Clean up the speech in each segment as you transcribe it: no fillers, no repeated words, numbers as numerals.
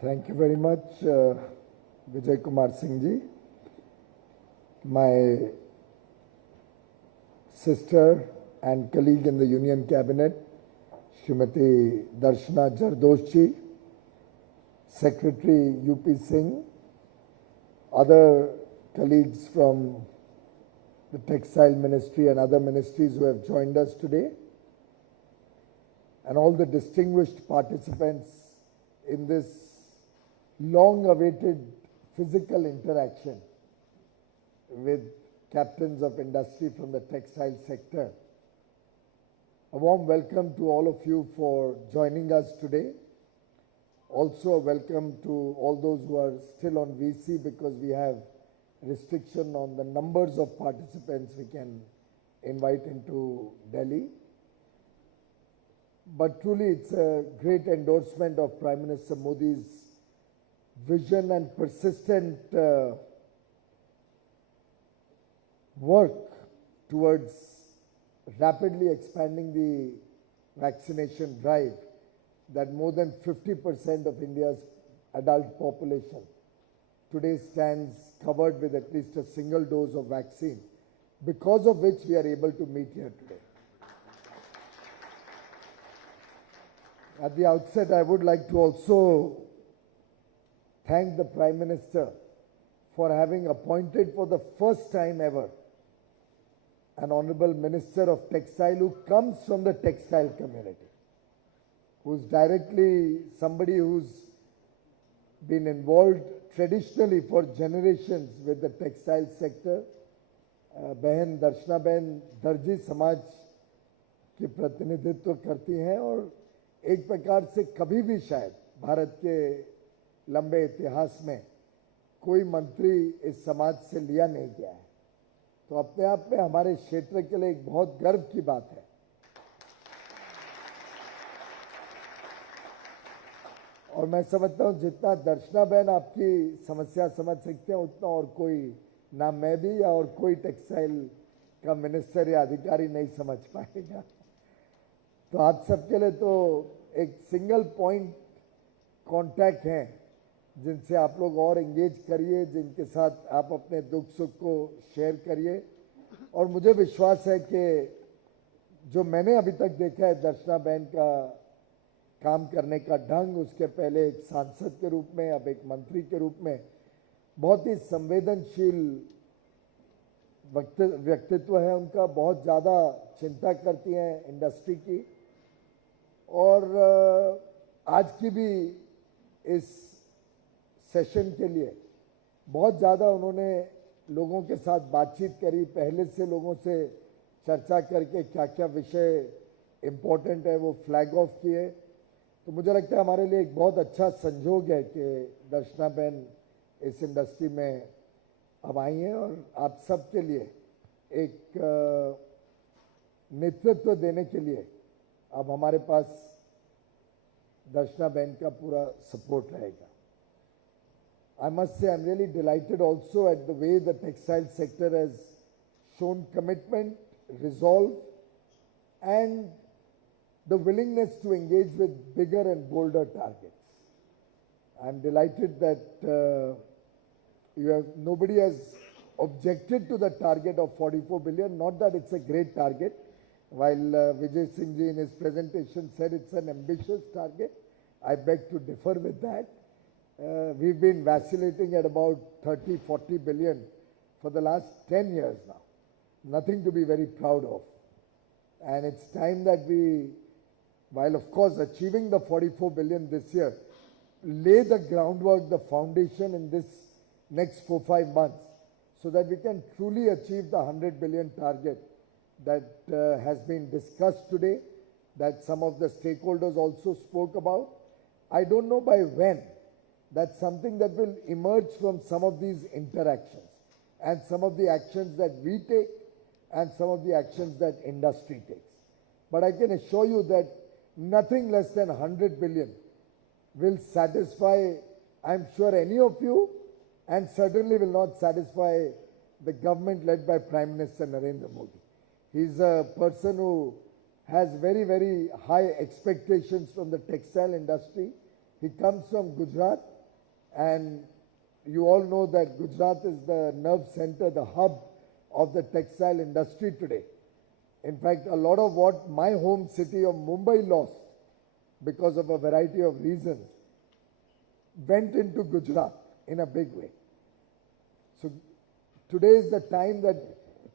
Thank you very much, Vijay Kumar Singh ji. My sister and colleague in the Union Cabinet, Srimati Darshana Jardoshi, Secretary UP Singh, other colleagues from the Textile Ministry and other ministries who have joined us today, and all the distinguished participants in this long-awaited physical interaction with captains of industry from the textile sector. A warm welcome to all of you for joining us today. Also a welcome to all those who are still on VC because we have restriction on the numbers of participants we can invite into Delhi. But truly it's a great endorsement of Prime Minister Modi's vision and persistent work towards rapidly expanding the vaccination drive that more than 50% of India's adult population today stands covered with at least a single dose of vaccine, because of which we are able to meet here today. At the outset, I would like to also thank the Prime Minister for having appointed for the first time ever an Honorable Minister of Textile who comes from the textile community, who's directly somebody who's been involved traditionally for generations with the textile sector. बहन दर्शना बहन दर्जी समाज की प्रतिनिधित्व करती हैं और एक प्रकार से कभी भी शायद भारत के लंबे इतिहास में कोई मंत्री इस समाज से लिया नहीं गया है, तो अपने आप में हमारे क्षेत्र के लिए एक बहुत गर्व की बात है। और मैं समझता हूं जितना दर्शना बहन आपकी समस्या समझ सकते हैं उतना और कोई, ना मैं भी या और कोई टेक्सटाइल का मिनिस्टर या अधिकारी नहीं समझ पाएगा। तो आप सबके लिए तो एक सिंगल पॉइंट कांटेक्ट हैं जिनसे आप लोग और एंगेज करिए, जिनके साथ आप अपने दुख सुख को शेयर करिए। और मुझे विश्वास है कि जो मैंने अभी तक देखा है दर्शना बहन का काम करने का ढंग, उसके पहले एक सांसद के रूप में, अब एक मंत्री के रूप में, बहुत ही संवेदनशील व्यक्तित्व है उनका, बहुत ज़्यादा चिंता करती हैं इंडस्ट्री की। और आज की भी इस सेशन के लिए बहुत ज़्यादा उन्होंने लोगों के साथ बातचीत करी, पहले से लोगों से चर्चा करके क्या क्या विषय इम्पोर्टेंट है वो फ्लैग ऑफ किए। तो मुझे लगता है हमारे लिए एक बहुत अच्छा संजोग है कि दर्शना बहन इस इंडस्ट्री में अब आई हैं और आप सब के लिए एक नेतृत्व देने के लिए अब हमारे पास दर्शना बहन का पूरा सपोर्ट रहेगा। I must say I'm really delighted also at the way the textile sector has shown commitment, resolve, and the willingness to engage with bigger and bolder targets. I'm delighted that nobody has objected to the target of 44 billion, not that it's a great target, while Vijay Singh ji in his presentation said it's an ambitious target. I beg to differ with that. We've been vacillating at about 30, 40 billion for the last 10 years now. Nothing to be very proud of. And it's time that we, while of course achieving the 44 billion this year, lay the groundwork, the foundation in this next 4-5 months so that we can truly achieve the 100 billion target that has been discussed today, that some of the stakeholders also spoke about. I don't know by when. That's something that will emerge from some of these interactions and some of the actions that we take and some of the actions that industry takes. But I can assure you that nothing less than 100 billion will satisfy, I'm sure, any of you, and certainly will not satisfy the government led by Prime Minister Narendra Modi. He's a person who has very, very high expectations from the textile industry. He comes from Gujarat, and you all know that Gujarat is the nerve center, the hub of the textile industry today. In fact, a lot of what my home city of Mumbai lost because of a variety of reasons went into Gujarat in a big way. So today is the time that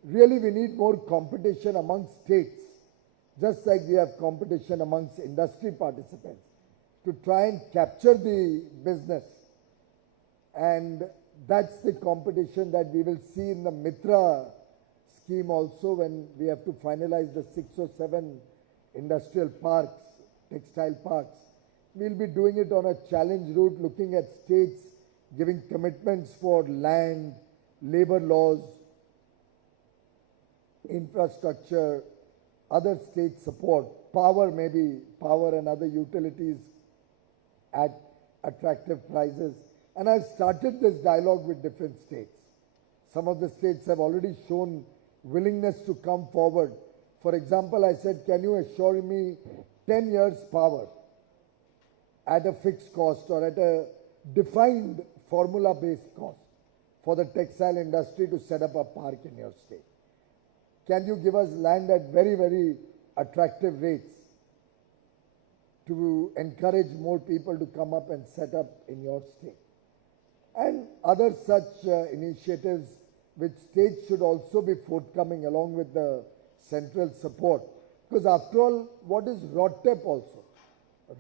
really we need more competition amongst states, just like we have competition amongst industry participants, to try and capture the business. And that's the competition that we will see in the Mitra scheme also, when we have to finalize the 6 or 7 industrial parks, textile parks. We'll be doing it on a challenge route, looking at states giving commitments for land, labor laws, infrastructure, other state support, power, maybe power and other utilities at attractive prices. And I've started this dialogue with different states. Some of the states have already shown willingness to come forward. For example, I said, can you assure me 10 years power at a fixed cost or at a defined formula-based cost for the textile industry to set up a park in your state? Can you give us land at very, very attractive rates to encourage more people to come up and set up in your state? And other such initiatives which states should also be forthcoming along with the central support. Because after all, what is RODTEP also?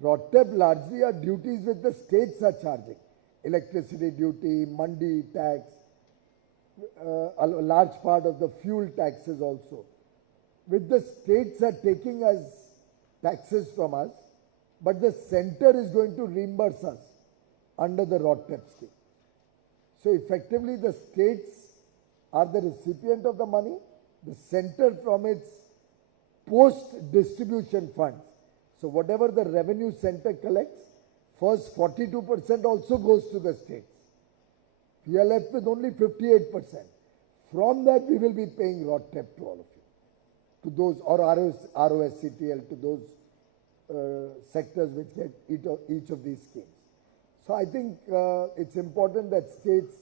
RODTEP largely are duties which the states are charging. Electricity duty, mandi tax, a large part of the fuel taxes also, which the states are taking as taxes from us, but the center is going to reimburse us under the RODTEP scheme. So effectively the states are the recipient of the money, the center from its post-distribution funds. So whatever the revenue center collects, first 42% also goes to the states. We are left with only 58%. From that we will be paying RODTEP to all of you, to those, or ROSCTL, to those sectors which get each of these schemes. So I think it's important that states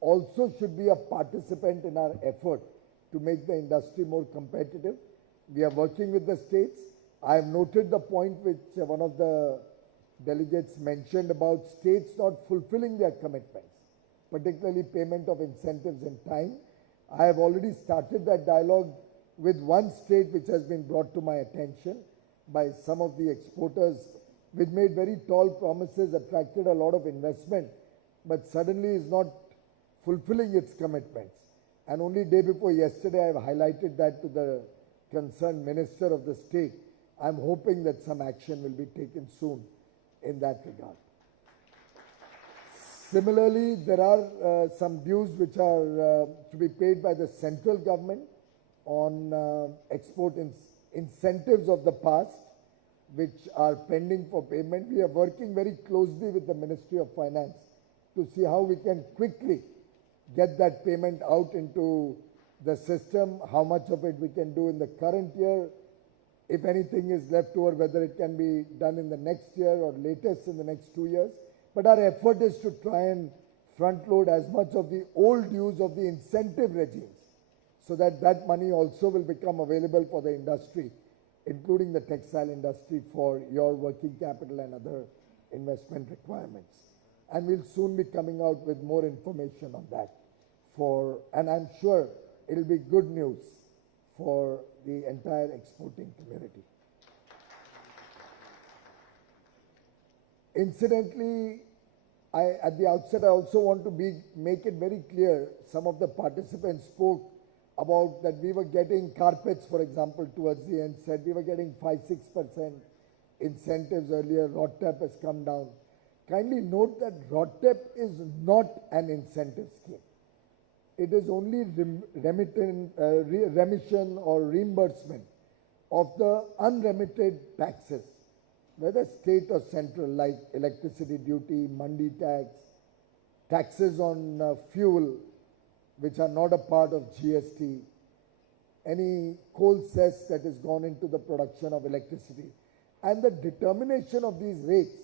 also should be a participant in our effort to make the industry more competitive. We are working with the states. I have noted the point which one of the delegates mentioned about states not fulfilling their commitments, particularly payment of incentives in time. I have already started that dialogue with one state which has been brought to my attention by some of the exporters, which made very tall promises, attracted a lot of investment, but suddenly is not fulfilling its commitments. And only day before yesterday I have highlighted that to the concerned minister of the state. I'm hoping that some action will be taken soon in that regard. Similarly, there are some dues which are to be paid by the central government on export incentives of the past, which are pending for payment. We are working very closely with the Ministry of Finance to see how we can quickly get that payment out into the system, how much of it we can do in the current year, if anything is left over, whether it can be done in the next year or latest in the next 2 years. But our effort is to try and front load as much of the old dues of the incentive regimes, so that that money also will become available for the industry, including the textile industry, for your working capital and other investment requirements. And we'll soon be coming out with more information on that. And I'm sure it'll be good news for the entire exporting community. Incidentally, at the outset, I also want to make it very clear, some of the participants spoke about that we were getting carpets, for example, towards the end, said we were getting 5-6% incentives earlier, RODTEP has come down. Kindly note that RODTEP is not an incentive scheme. It is only remission or reimbursement of the unremitted taxes, whether state or central, like electricity duty, mandi tax, taxes on fuel, which are not a part of GST, any coal cess that has gone into the production of electricity. And the determination of these rates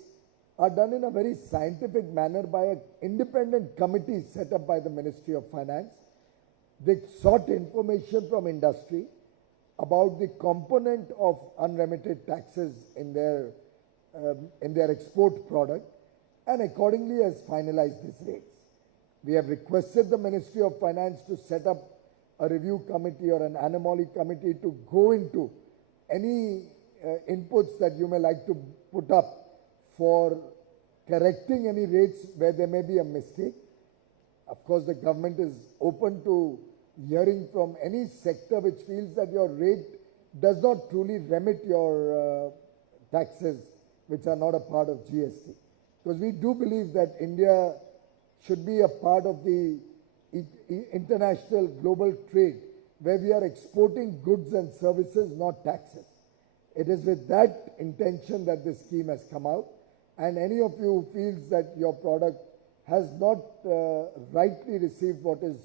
are done in a very scientific manner by an independent committee set up by the Ministry of Finance. They sought information from industry about the component of unremitted taxes in their export product, and accordingly has finalized these rates. We have requested the Ministry of Finance to set up a review committee or an anomaly committee to go into any inputs that you may like to put up for correcting any rates where there may be a mistake. Of course, the government is open to hearing from any sector which feels that your rate does not truly remit your taxes which are not a part of GST. Because we do believe that India should be a part of the international global trade where we are exporting goods and services, not taxes. It is with that intention that this scheme has come out. And any of you who feels that your product has not rightly received what is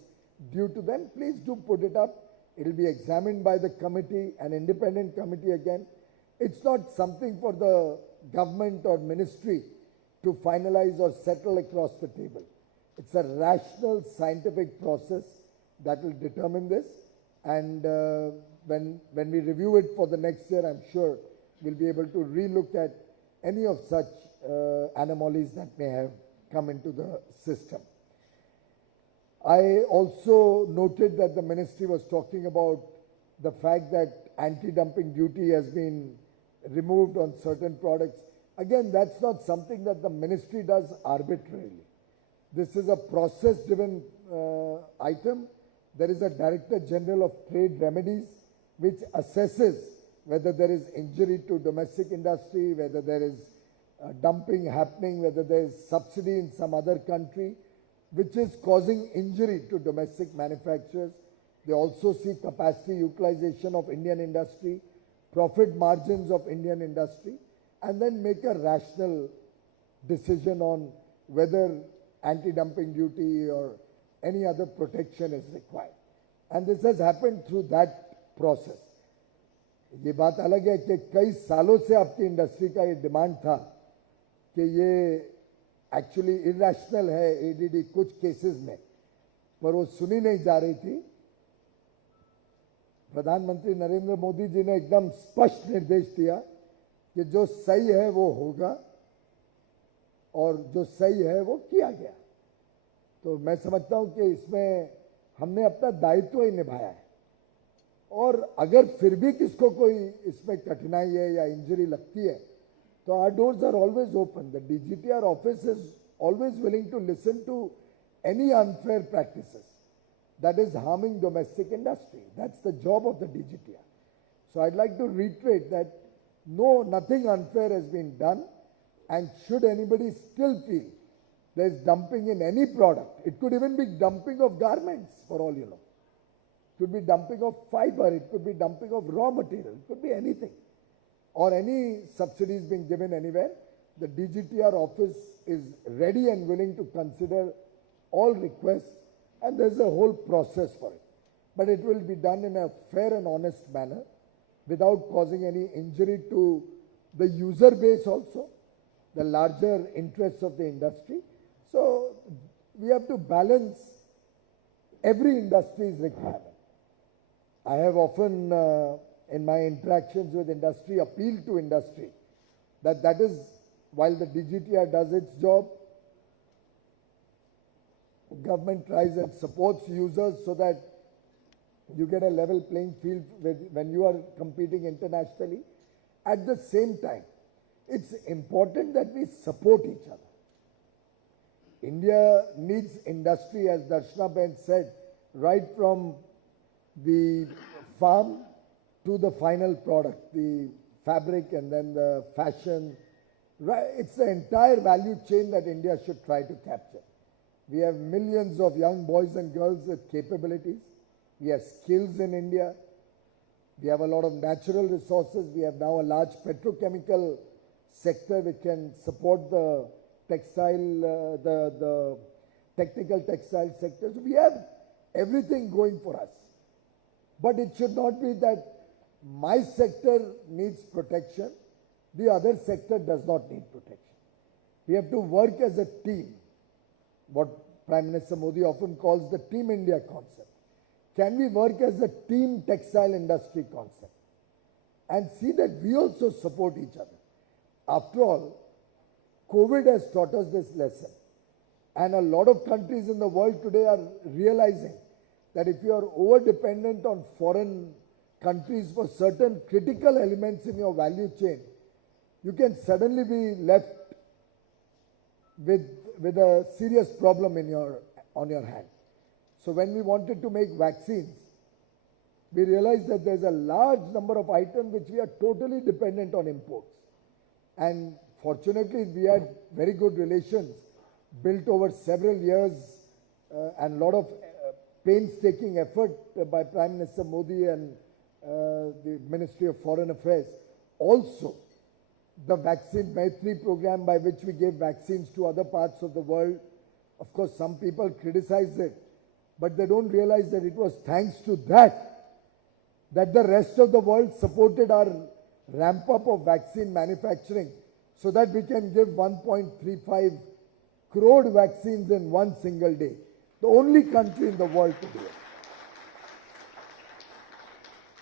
due to them, please do put it up. It will be examined by the committee, an independent committee again. It's not something for the government or ministry to finalize or settle across the table. It's a rational scientific process that will determine this. And when we review it for the next year, I'm sure we'll be able to relook at any of such anomalies that may have come into the system. I also noted that the ministry was talking about the fact that anti-dumping duty has been removed on certain products. Again, that's not something that the ministry does arbitrarily. This is a process-driven item. There is a Director General of Trade Remedies which assesses whether there is injury to domestic industry, whether there is dumping happening, whether there is subsidy in some other country which is causing injury to domestic manufacturers. They also see capacity utilization of Indian industry, profit margins of Indian industry, and then make a rational decision on whether anti-dumping duty or any other protection is required. And this has happened through that process. ये बात अलग है कि कई सालों से आपकी industry का ये डिमांड था कि ये एक्चुअली इरेशनल है एडीडी कुछ केसेस में, पर वो सुनी नहीं जा रही थी. प्रधानमंत्री नरेंद्र मोदी जी ने एकदम स्पष्ट निर्देश दिया कि जो सही है वो होगा और जो सही है वो किया गया. तो मैं समझता हूं कि इसमें हमने अपना दायित्व ही निभाया है. और अगर फिर भी किसको कोई इसमें कठिनाई है या इंजरी लगती है तो our doors are always open. The DGTR office is always willing to listen to any unfair practices that is harming domestic industry. That's the job of the DGTR. So I'd like to reiterate that no, nothing unfair has been done, and should anybody still feel there's dumping in any product, it could even be dumping of garments for all you know. It could be dumping of fiber, it could be dumping of raw material, it could be anything. Or any subsidies being given anywhere, the DGTR office is ready and willing to consider all requests, and there's a whole process for it. But it will be done in a fair and honest manner without causing any injury to the user base also, the larger interests of the industry. So we have to balance every industry's requirement. I have often in my interactions with industry appealed to industry that is, while the DGTR does its job, government tries and supports users so that you get a level playing field when you are competing internationally. At the same time, it's important that we support each other. India needs industry, as Darshana Ben said, right from the farm to the final product, the fabric and then the fashion. Right, it's the entire value chain that India should try to capture. We have millions of young boys and girls with capabilities. We have skills in India. We have a lot of natural resources. We have now a large petrochemical sector which can support the textile, the technical textile sector. So we have everything going for us. But it should not be that my sector needs protection, the other sector does not need protection. We have to work as a team, what Prime Minister Modi often calls the Team India concept. Can we work as a team textile industry concept and see that we also support each other? After all, COVID has taught us this lesson. And a lot of countries in the world today are realizing that if you are over-dependent on foreign countries for certain critical elements in your value chain, you can suddenly be left with a serious problem on your hand. So when we wanted to make vaccines, we realized that there's a large number of items which we are totally dependent on imports. And fortunately, we had very good relations built over several years and a lot of painstaking effort by Prime Minister Modi and the Ministry of Foreign Affairs. Also, the Vaccine Maitri program by which we gave vaccines to other parts of the world. Of course, some people criticize it, but they don't realize that it was thanks to that the rest of the world supported our ramp up of vaccine manufacturing so that we can give 1.35 crore vaccines in one single day. The only country in the world to do it.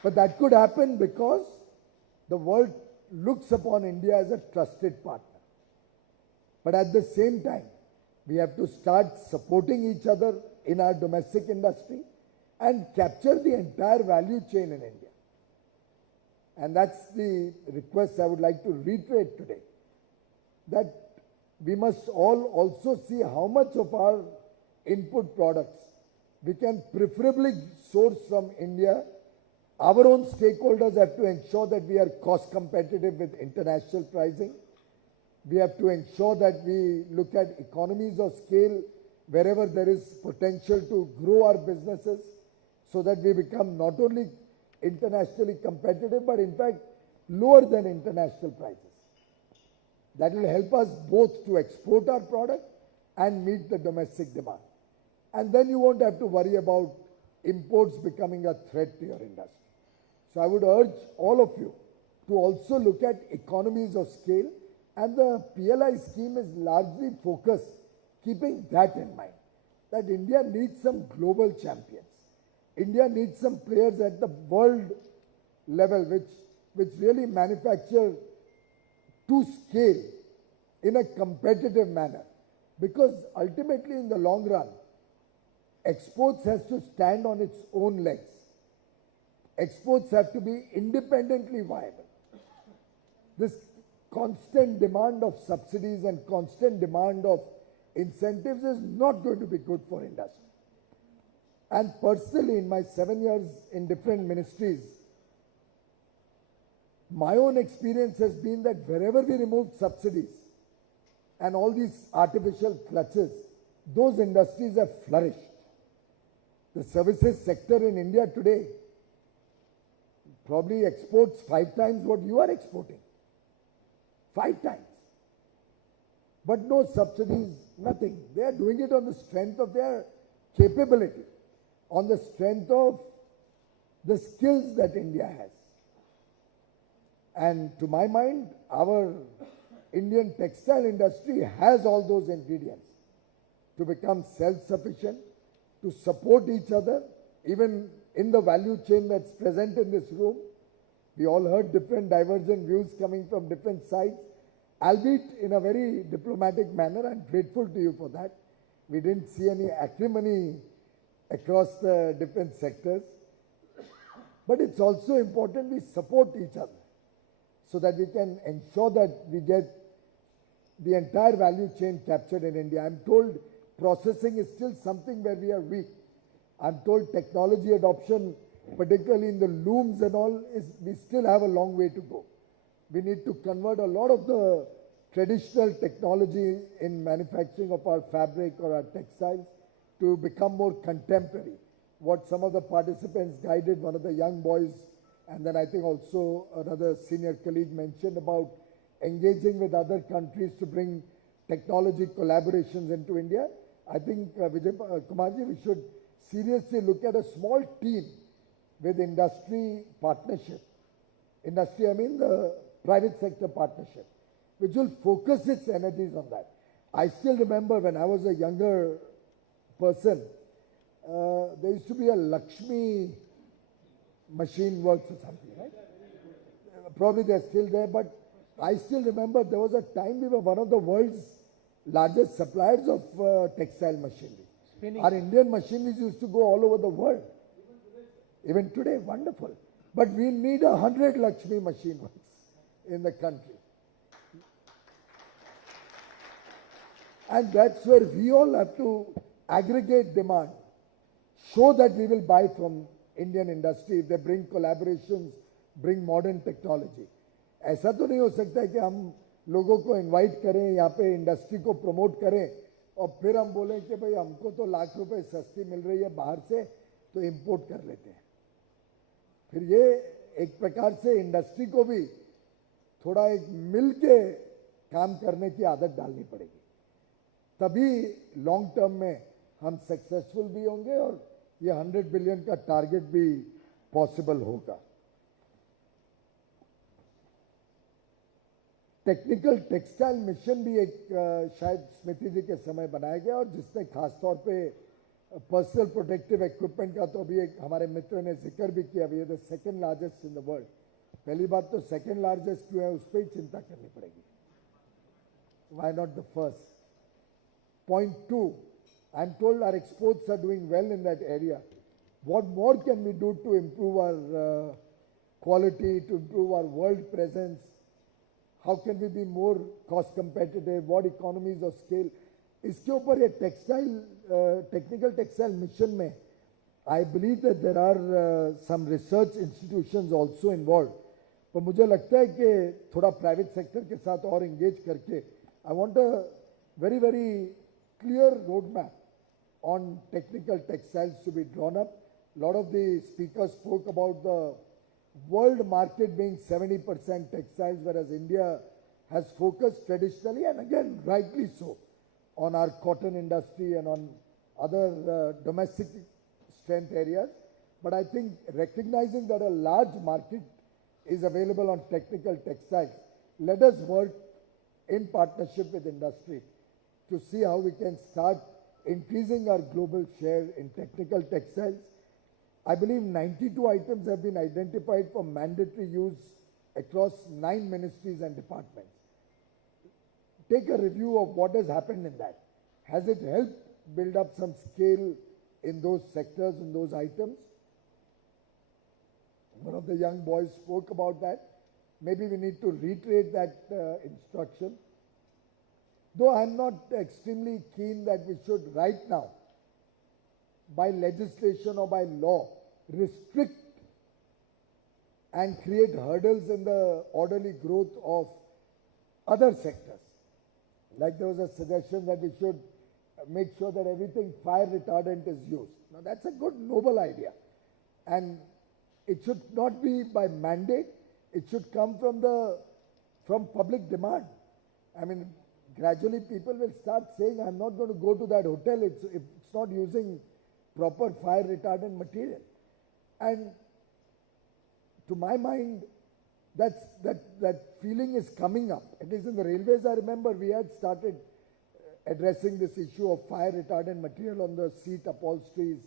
But that could happen because the world looks upon India as a trusted partner. But at the same time, we have to start supporting each other in our domestic industry and capture the entire value chain in India. And that's the request I would like to reiterate today, that we must all also see how much of our input products we can preferably source from India. Our own stakeholders have to ensure that we are cost competitive with international pricing. We have to ensure that we look at economies of scale wherever there is potential to grow our businesses so that we become not only internationally competitive but in fact lower than international prices. That will help us both to export our product and meet the domestic demand. And then you won't have to worry about imports becoming a threat to your industry. So I would urge all of you to also look at economies of scale, and the PLI scheme is largely focused keeping that in mind, that India needs some global champions. India needs some players at the world level which really manufacture to scale in a competitive manner. Because ultimately in the long run, exports has to stand on its own legs. Exports have to be independently viable. This constant demand of subsidies and constant demand of incentives is not going to be good for industry. And personally, in my 7 years in different ministries, my own experience has been that wherever we removed subsidies and all these artificial clutches, those industries have flourished. The services sector in India today probably exports 5 times what you are exporting. 5 times. But no subsidies, nothing. They are doing it on the strength of their capability, on the strength of the skills that India has. And to my mind, our Indian textile industry has all those ingredients to become self-sufficient, to support each other, even in the value chain that's present in this room. We all heard different divergent views coming from different sides, albeit in a very diplomatic manner. I'm grateful to you for that. We didn't see any acrimony across the different sectors. But it's also important we support each other so that we can ensure that we get the entire value chain captured in India. I'm told processing is still something where we are weak. I'm told technology adoption, particularly in the looms and all, we still have a long way to go. We need to convert a lot of the traditional technology in manufacturing of our fabric or our textiles to become more contemporary. What some of the participants guided, one of the young boys, and then I think also another senior colleague mentioned about engaging with other countries to bring technology collaborations into India. I think, Vijay Kumarji, we should seriously look at a small team with industry partnership. Industry, I mean the private sector partnership, which will focus its energies on that. I still remember when I was a younger person, there used to be a Lakshmi machine works or something, right? Probably they're still there, but I still remember there was a time we were one of the world's largest suppliers of textile machinery. Spinning. Our Indian machineries used to go all over the world. Even today, wonderful. But we need 100 Lakshmi machine works in the country. And that's where we all have to aggregate demand, show that we will buy from Indian industry if they bring collaborations, bring modern technology. ऐसा तो नहीं हो सकता है कि हम लोगों को इनवाइट करें, यहाँ पे इंडस्ट्री को प्रमोट करें और फिर हम बोलें कि भाई हमको तो लाख रुपए सस्ती मिल रही है बाहर से तो इंपोर्ट कर लेते हैं. फिर ये एक प्रकार से इंडस्ट्री को भी थोड़ा एक मिल के काम करने की आदत डालनी पड़ेगी. तभी लॉन्ग टर्म में हम सक्सेसफुल भी होंगे और ये 100 बिलियन का टारगेट भी पॉसिबल होगा. टेक्निकल टेक्सटाइल मिशन भी एक शायद स्मृति जी के समय बनाया गया और जिसने खासतौर पे पर्सनल प्रोटेक्टिव इक्विपमेंट का तो अभी एक हमारे मित्र ने जिक्र भी किया. We are the second largest in the world. पहली बात तो सेकंड लार्जेस्ट क्यों है उस पर ही चिंता करनी पड़ेगी. Why not the first. Point 2, I'm told our exports are doing well in that area. What more can we do to improve our quality, to improve our world presence? How can we be more cost competitive? What economies of scale? इसके ऊपर ये technical textile mission में, I believe that there are some research institutions also involved. पर मुझे लगता है कि थोड़ा private sector के साथ और engage करके, I want a very, very clear roadmap on technical textiles to be drawn up. A lot of the speakers spoke about the world market being 70% textiles, whereas India has focused traditionally, and again, rightly so, on our cotton industry and on other domestic strength areas. But I think recognizing that a large market is available on technical textiles, let us work in partnership with industry to see how we can start increasing our global share in technical textiles. I believe 92 items have been identified for mandatory use across 9 ministries and departments. Take a review of what has happened in that. Has it helped build up some scale in those sectors, in those items? One of the young boys spoke about that. Maybe we need to reiterate that instruction. Though I'm not extremely keen that we should right now, by legislation or by law, restrict and create hurdles in the orderly growth of other sectors. Like there was a suggestion that we should make sure that everything fire retardant is used. Now that's a good, noble idea. And it should not be by mandate. It should come from public demand. I mean, gradually people will start saying, I'm not going to go to that hotel if it's not using proper fire retardant material. And to my mind, that feeling is coming up. At least in the railways, I remember we had started addressing this issue of fire retardant material on the seat upholsteries,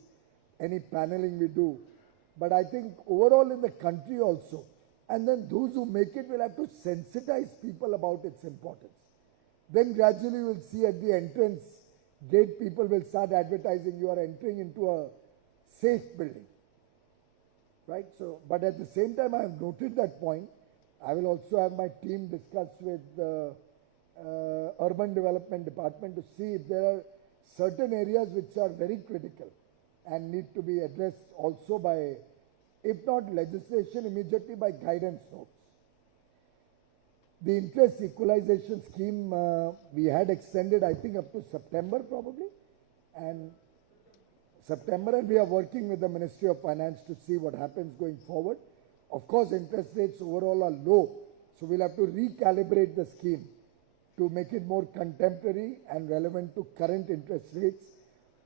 any paneling we do. But I think overall in the country also, and then those who make it will have to sensitize people about its importance. Then gradually we'll see at the entrance gate, people will start advertising you are entering into a safe building. Right? So, but at the same time, I have noted that point. I will also have my team discuss with the Urban Development Department to see if there are certain areas which are very critical and need to be addressed also by, if not legislation, immediately by guidance notes. The interest equalization scheme, we had extended, I think, up to September probably. And we are working with the Ministry of Finance to see what happens going forward. Of course, interest rates overall are low, so we'll have to recalibrate the scheme to make it more contemporary and relevant to current interest rates.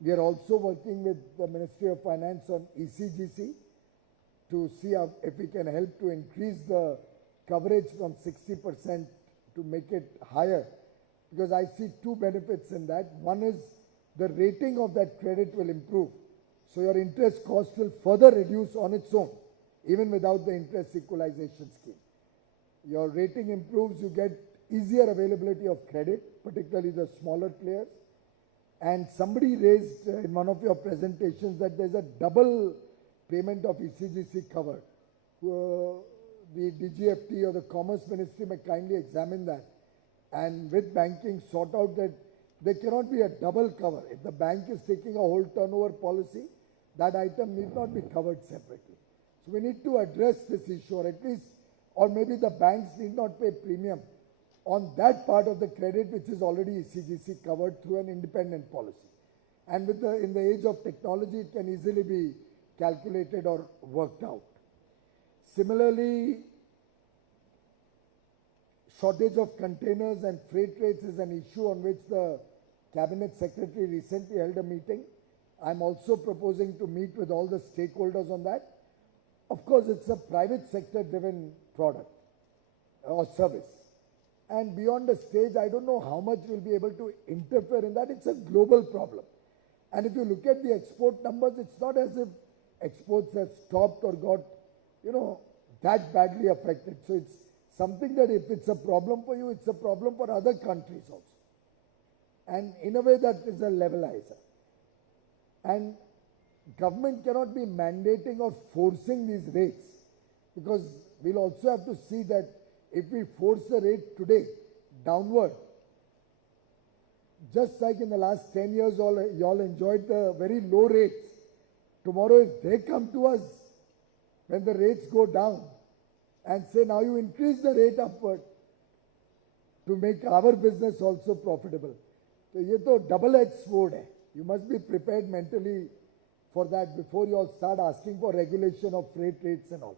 We are also working with the Ministry of Finance on ECGC to see if we can help to increase the coverage from 60% to make it higher, because I see two benefits in that. One is the rating of that credit will improve. So your interest cost will further reduce on its own, even without the interest equalization scheme. Your rating improves, you get easier availability of credit, particularly the smaller players. And somebody raised in one of your presentations that there's a double payment of ECGC covered. The DGFT or the Commerce Ministry may kindly examine that and with banking sort out that there cannot be a double cover. If the bank is taking a whole turnover policy, that item need not be covered separately. So we need to address this issue, or at least, or maybe the banks need not pay premium on that part of the credit which is already ECGC covered through an independent policy. And with in the age of technology, it can easily be calculated or worked out. Similarly, shortage of containers and freight rates is an issue on which the Cabinet Secretary recently held a meeting. I'm also proposing to meet with all the stakeholders on that. Of course, it's a private sector driven product or service. And beyond a stage, I don't know how much we'll be able to interfere in that. It's a global problem. And if you look at the export numbers, it's not as if exports have stopped or got, that badly affected. So it's something that if it's a problem for you, it's a problem for other countries also. And in a way that is a levelizer. And government cannot be mandating or forcing these rates, because we'll also have to see that if we force the rate today downward, just like in the last 10 years, you all enjoyed the very low rates. Tomorrow, if they come to us when the rates go down and say, now you increase the rate upward to make our business also profitable. So, ये तो double-edged sword hai. You must be prepared mentally for that before you all start asking for regulation of freight rates and all.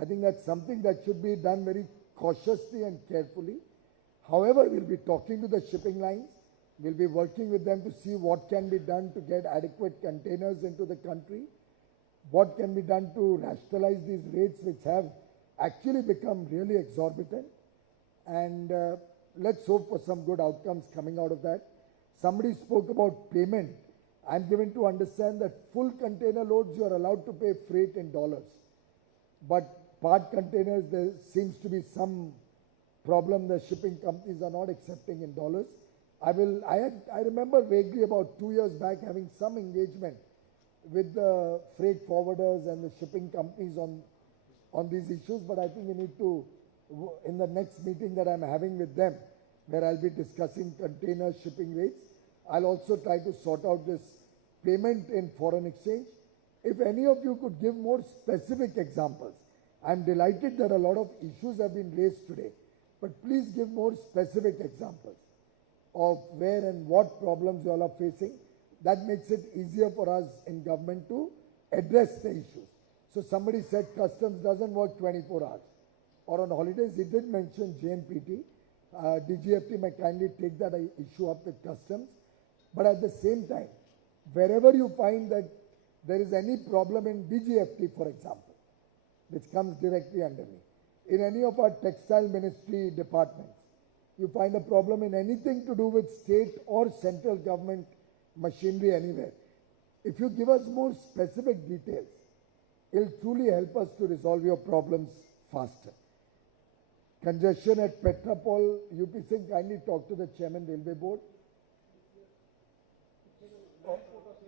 I think that's something that should be done very cautiously and carefully. However, we'll be talking to the shipping lines. We'll be working with them to see what can be done to get adequate containers into the country. What can be done to rationalize these rates which have actually become really exorbitant. And let's hope for some good outcomes coming out of that. Somebody spoke about payment. I'm given to understand that full container loads you are allowed to pay freight in dollars. But part containers, there seems to be some problem. The shipping companies are not accepting in dollars. I remember vaguely about 2 years back having some engagement with the freight forwarders and the shipping companies on these issues, but I think we need to, in the next meeting that I'm having with them, where I'll be discussing container shipping rates, I'll also try to sort out this payment in foreign exchange. If any of you could give more specific examples, I'm delighted that a lot of issues have been raised today, but please give more specific examples of where and what problems you all are facing. That makes it easier for us in government to address the issues. So somebody said customs doesn't work 24 hours. Or on holidays, he did mention JNPT. DGFT may kindly take that issue up with customs. But at the same time, wherever you find that there is any problem in DGFT, for example, which comes directly under me, in any of our textile ministry departments, you find a problem in anything to do with state or central government machinery anywhere. If you give us more specific details, it'll truly help us to resolve your problems faster. Congestion at Petropol, UP Singh, kindly talk to the Chairman Railway Board.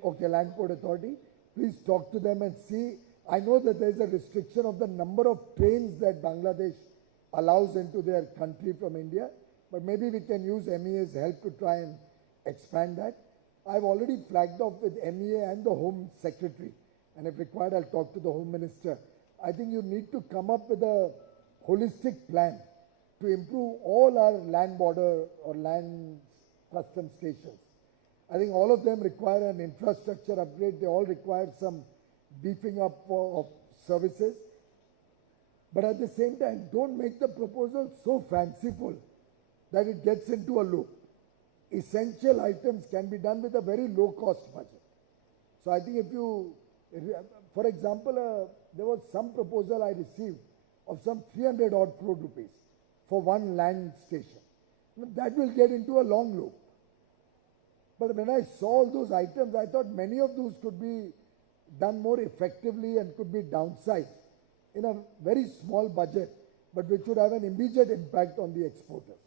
Okay, Land Port Authority. Please talk to them and see. I know that there is a restriction of the number of trains that Bangladesh allows into their country from India, but maybe we can use MEA's help to try and expand that. I've already flagged off with MEA and the Home Secretary, and if required, I'll talk to the Home Minister. I think you need to come up with a holistic plan to improve all our land border or land custom stations. I think all of them require an infrastructure upgrade. They all require some beefing up of services. But at the same time, don't make the proposal so fanciful that it gets into a loop. Essential items can be done with a very low-cost budget. So I think if you, for example, there was some proposal I received of some 300 odd crore rupees for one land station. that will get into a long loop. But when I saw all those items, I thought many of those could be done more effectively and could be downsized in a very small budget, but which would have an immediate impact on the exporters.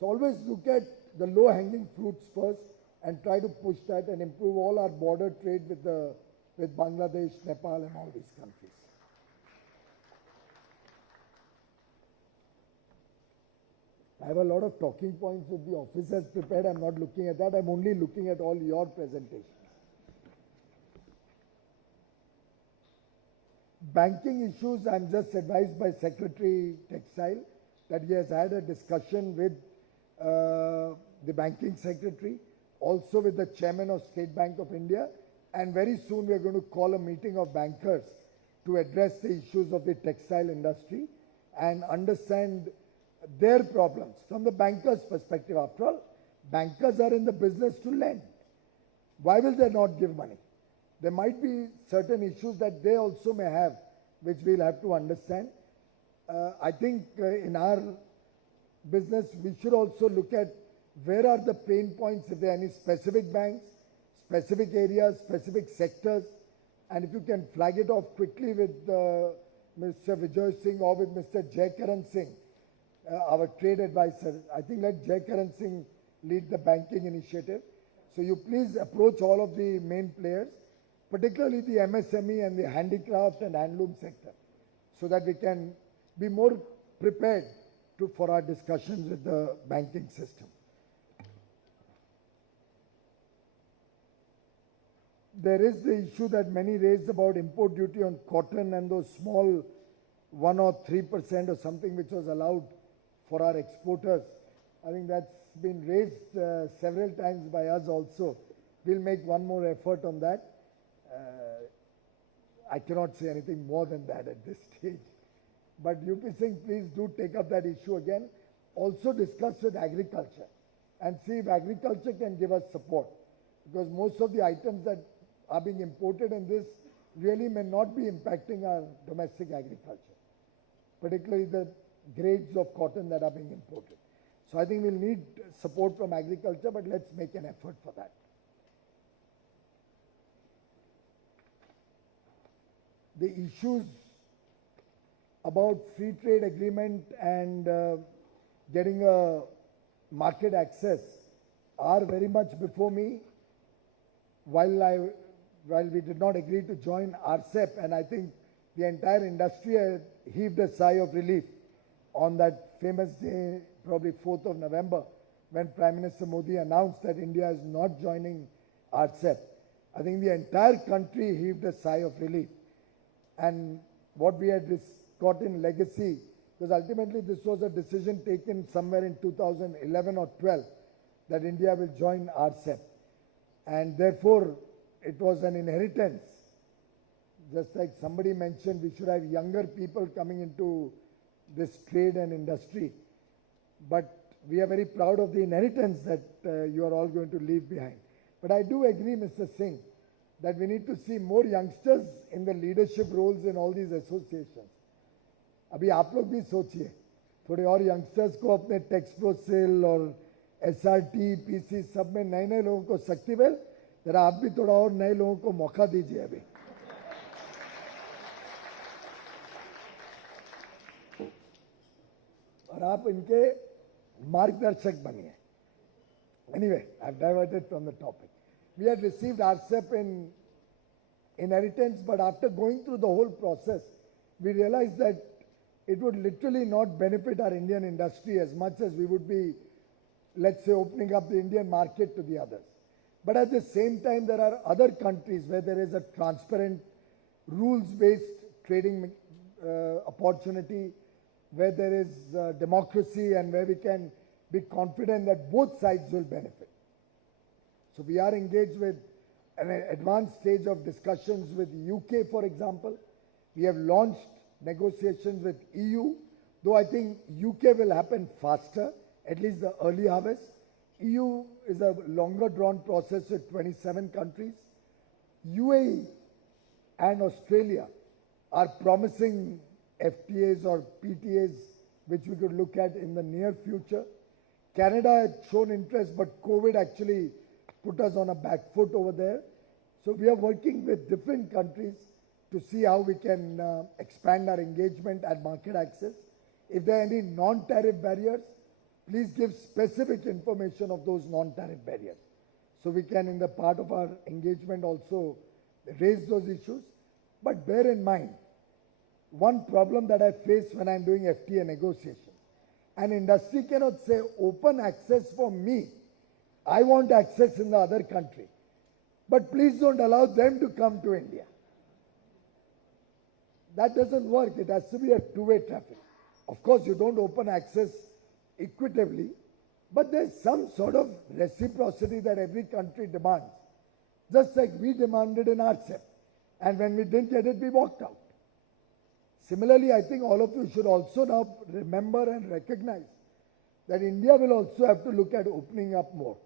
So always look at the low-hanging fruits first and try to push that and improve all our border trade with Bangladesh, Nepal and all these countries. I have a lot of talking points that the office has prepared. I'm not looking at that. I'm only looking at all your presentations. Banking issues, I'm just advised by Secretary Textile that he has had a discussion with the Banking Secretary, also with the Chairman of State Bank of India, and very soon we are going to call a meeting of bankers to address the issues of the textile industry and understand their problems from the bankers' perspective. After all, bankers are in the business to lend. Why will they not give money? There might be certain issues that they also may have, which we'll have to understand. I think in our business, we should also look at where are the pain points, if there are any specific banks, specific areas, specific sectors, and if you can flag it off quickly with Mr. Vijay Singh or with Mr. Jai Karan Singh, our trade advisor. I think let Jai Karan Singh lead the banking initiative. So you please approach all of the main players, particularly the MSME and the handicraft and handloom sector, so that we can be more prepared for our discussions with the banking system. There is the issue that many raised about import duty on cotton and those small 1 or 3% or something which was allowed for our exporters. I think that's been raised several times by us also. We'll make one more effort on that. I cannot say anything more than that at this stage. But UP Singh, please do take up that issue again. Also discuss with agriculture and see if agriculture can give us support. Because most of the items that are being imported in this really may not be impacting our domestic agriculture, particularly the grades of cotton that are being imported. So I think we'll need support from agriculture, but let's make an effort for that. The issues about free trade agreement and getting a market access are very much before me. While we did not agree to join RCEP, and I think the entire industry heaved a sigh of relief on that famous day, probably 4th of November, when Prime Minister Modi announced that India is not joining RCEP. I think the entire country heaved a sigh of relief. And what we had got in legacy, because ultimately this was a decision taken somewhere in 2011 or 12 that India will join RCEP. And therefore, it was an inheritance. Just like somebody mentioned, we should have younger people coming into this trade and industry. But we are very proud of the inheritance that you are all going to leave behind. But I do agree, Mr. Singh, that we need to see more youngsters in the leadership roles in all these associations. अभी आप लोग भी सोचिए, थोड़े और youngsters को अपने Texpro Cell और SRT, PC सब में नए लोगों को शक्तिवेल, जरा आप भी थोड़ा और नए लोगों को मौका दीजिए अभी. और आप इनके मार्गदर्शक बनिए. Anyway, I've diverted from the topic. We had received RCEP in inheritance, but after going through the whole process, we realized that it would literally not benefit our Indian industry as much as we would be, let's say, opening up the Indian market to the others. But at the same time, there are other countries where there is a transparent, rules-based trading opportunity, where there is democracy and where we can be confident that both sides will benefit. So we are engaged with an advanced stage of discussions with UK, for example. We have launched negotiations with EU, though I think UK will happen faster, at least the early harvest. EU is a longer drawn process with 27 countries. UAE and Australia are promising FTAs or PTAs which we could look at in the near future. Canada had shown interest, but COVID actually put us on a back foot over there. So we are working with different countries to see how we can expand our engagement and market access. If there are any non-tariff barriers, please give specific information of those non-tariff barriers. So we can, in the part of our engagement, also raise those issues. But bear in mind, one problem that I face when I'm doing FTA negotiations, an industry cannot say open access for me. I want access in the other country. But please don't allow them to come to India. That doesn't work. It has to be a two-way traffic. Of course, you don't open access equitably, but there's some sort of reciprocity that every country demands. Just like we demanded in RCEP. And when we didn't get it, we walked out. Similarly, I think all of you should also now remember and recognize that India will also have to look at opening up more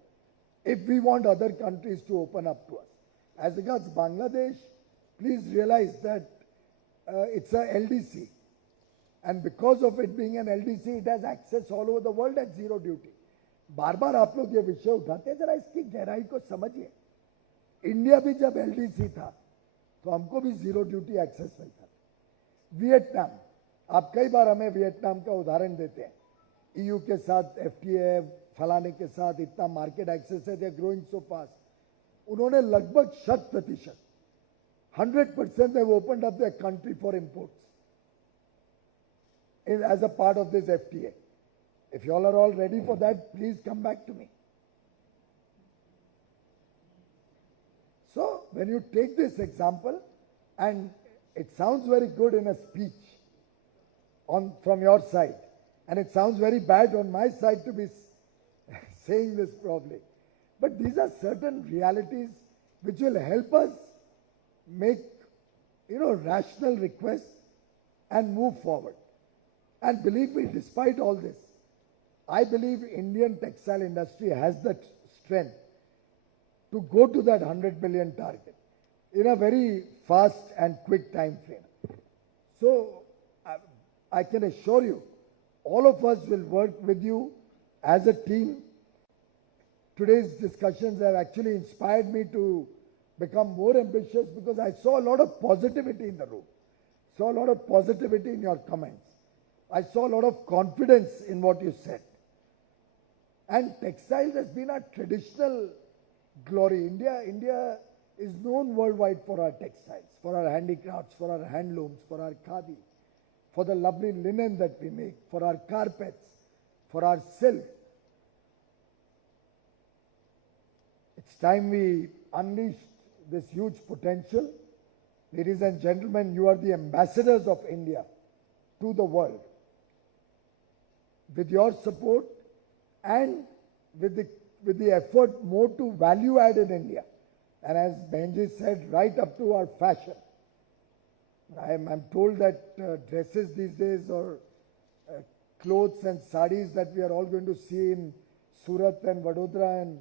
if we want other countries to open up to us. As regards Bangladesh, please realize that it's a LDC. And because of it being an LDC, it has access all over the world at zero duty. बार-बार आप लोग ये विषय उठाते हैं, जरा इसकी गहराई को समझिए. इंडिया भी जब LDC था, तो हमको भी जीरो ड्यूटी एक्सेस मिलता था. वियतनाम, आप कई बार हमें वियतनाम का उदाहरण देते हैं. EU के साथ FTA, फलाने के साथ इतना मार्केट एक्सेस है, they are growing so fast. उन्होंने लगभग 100%, 100% they've opened up their country for imports as a part of this FTA. If you all are all ready for that, please come back to me. So, when you take this example, and it sounds very good in a speech from your side, and it sounds very bad on my side to be saying this probably, but these are certain realities which will help us make, rational requests and move forward. And believe me, despite all this, I believe Indian textile industry has the strength to go to that 100 billion target in a very fast and quick time frame. So I can assure you, all of us will work with you as a team. Today's discussions have actually inspired me to become more ambitious because I saw a lot of positivity in the room, saw a lot of positivity in your comments. I saw a lot of confidence in what you said. And textiles has been our traditional glory. India is known worldwide for our textiles, for our handicrafts, for our handlooms, for our khadi, for the lovely linen that we make, for our carpets, for our silk. It's time we unleashed this huge potential. Ladies and gentlemen, you are the ambassadors of India to the world. With your support and with the effort more to value add in India, and as Benji said, right up to our fashion. I'm told that dresses these days or clothes and saris that we are all going to see in Surat and Vadodara and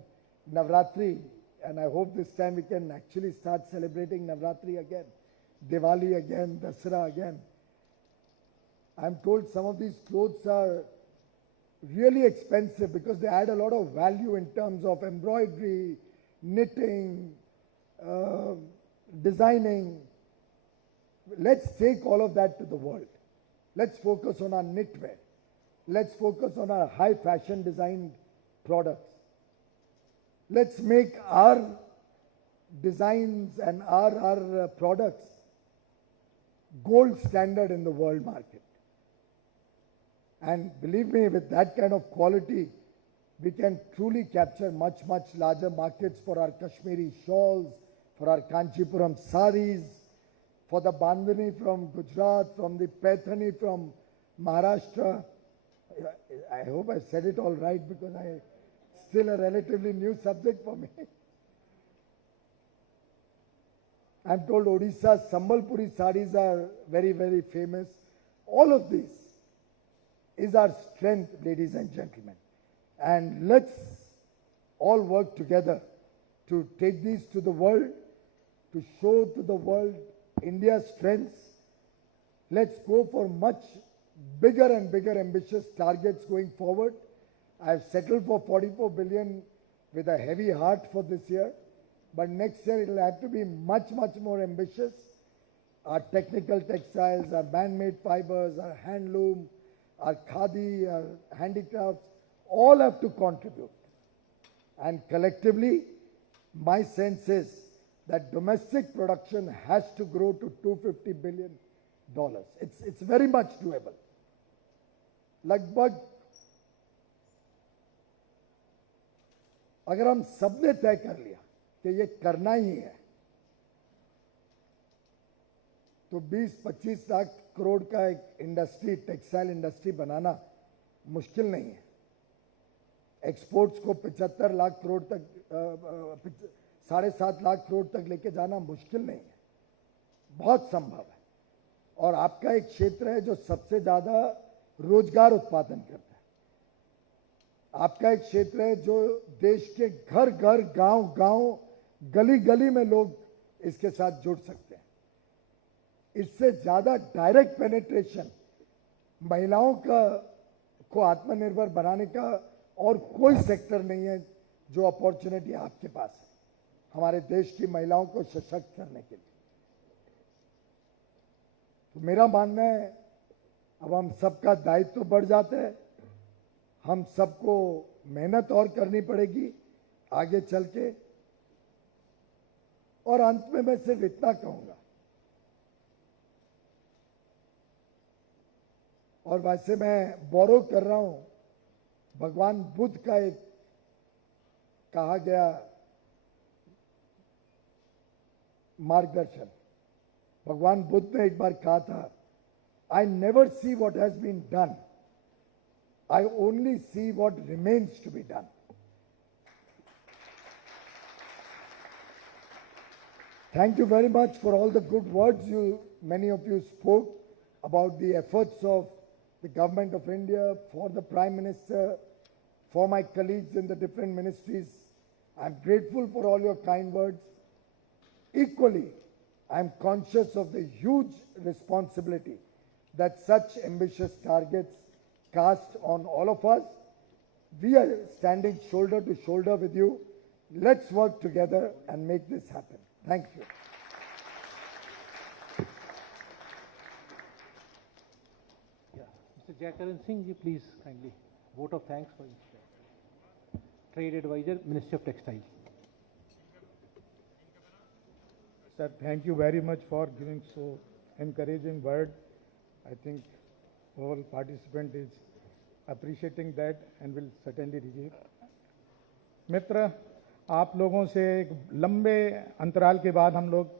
Navratri, and I hope this time we can actually start celebrating Navratri again, Diwali again, Dasara again. I'm told some of these clothes are really expensive because they add a lot of value in terms of embroidery, knitting, designing. Let's take all of that to the world. Let's focus on our knitwear. Let's focus on our high fashion designed products. Let's make our designs and our products gold standard in the world market. And believe me, with that kind of quality, we can truly capture much, much larger markets for our Kashmiri shawls, for our Kanchipuram saris, for the Bandhani from Gujarat, from the Paithani from Maharashtra. I hope I said it all right because it's still a relatively new subject for me. I'm told Odisha's Sambalpuri saris are very, very famous. All of these is our strength, ladies and gentlemen. And let's all work together to take these to the world, to show to the world India's strengths. Let's go for much bigger and bigger ambitious targets going forward. I've settled for 44 billion with a heavy heart for this year, but next year it will have to be much, much more ambitious. Our technical textiles, our man-made fibers, our handloom, our khadi, our handicrafts, all have to contribute. And collectively, my sense is that domestic production has to grow to $250 billion. It's very much doable. लगभग अगर हम सबने तय कर लिया कि ये करना ही है, तो 20-25 लाख करोड़ का एक इंडस्ट्री, टेक्सटाइल इंडस्ट्री बनाना मुश्किल नहीं है. एक्सपोर्ट्स को 75 लाख करोड़ तक, 7.5 लाख करोड़ तक लेके जाना मुश्किल नहीं है, बहुत संभव है. और आपका एक क्षेत्र है जो सबसे ज्यादा रोजगार उत्पादन करता है. आपका एक क्षेत्र है जो देश के घर घर, गांव गांव, गली गली में लोग इसके साथ जुड़ सकते हैं. इससे ज्यादा डायरेक्ट पेनिट्रेशन महिलाओं को आत्मनिर्भर बनाने का और कोई सेक्टर नहीं है जो अपॉर्चुनिटी आपके पास है हमारे देश की महिलाओं को सशक्त करने के लिए. तो मेरा मानना है अब हम सबका दायित्व तो बढ़ जाता है, हम सबको मेहनत और करनी पड़ेगी आगे चल के. और अंत में मैं सिर्फ इतना कहूंगा, और वैसे मैं बोरो कर रहा हूं भगवान बुद्ध का एक कहा गया मार्गदर्शन. भगवान बुद्ध ने एक बार कहा था, I never see what has been done. I only see what remains to be done. Thank you very much for all the good words many of you spoke about the efforts of the Government of India, for the Prime Minister, for my colleagues in the different ministries. I'm grateful for all your kind words. Equally, I'm conscious of the huge responsibility that such ambitious targets cast on all of us. We are standing shoulder to shoulder with you. Let's work together and make this happen. Thank you. Mr. Jayakaran Singh ji, please kindly vote of thanks for his Trade Advisor, Ministry of Textiles. Sir, thank you very much for giving so encouraging word. I think all participant is appreciating that and will certainly receive. मित्र, आप लोगों से एक लंबे अंतराल के बाद हम लोग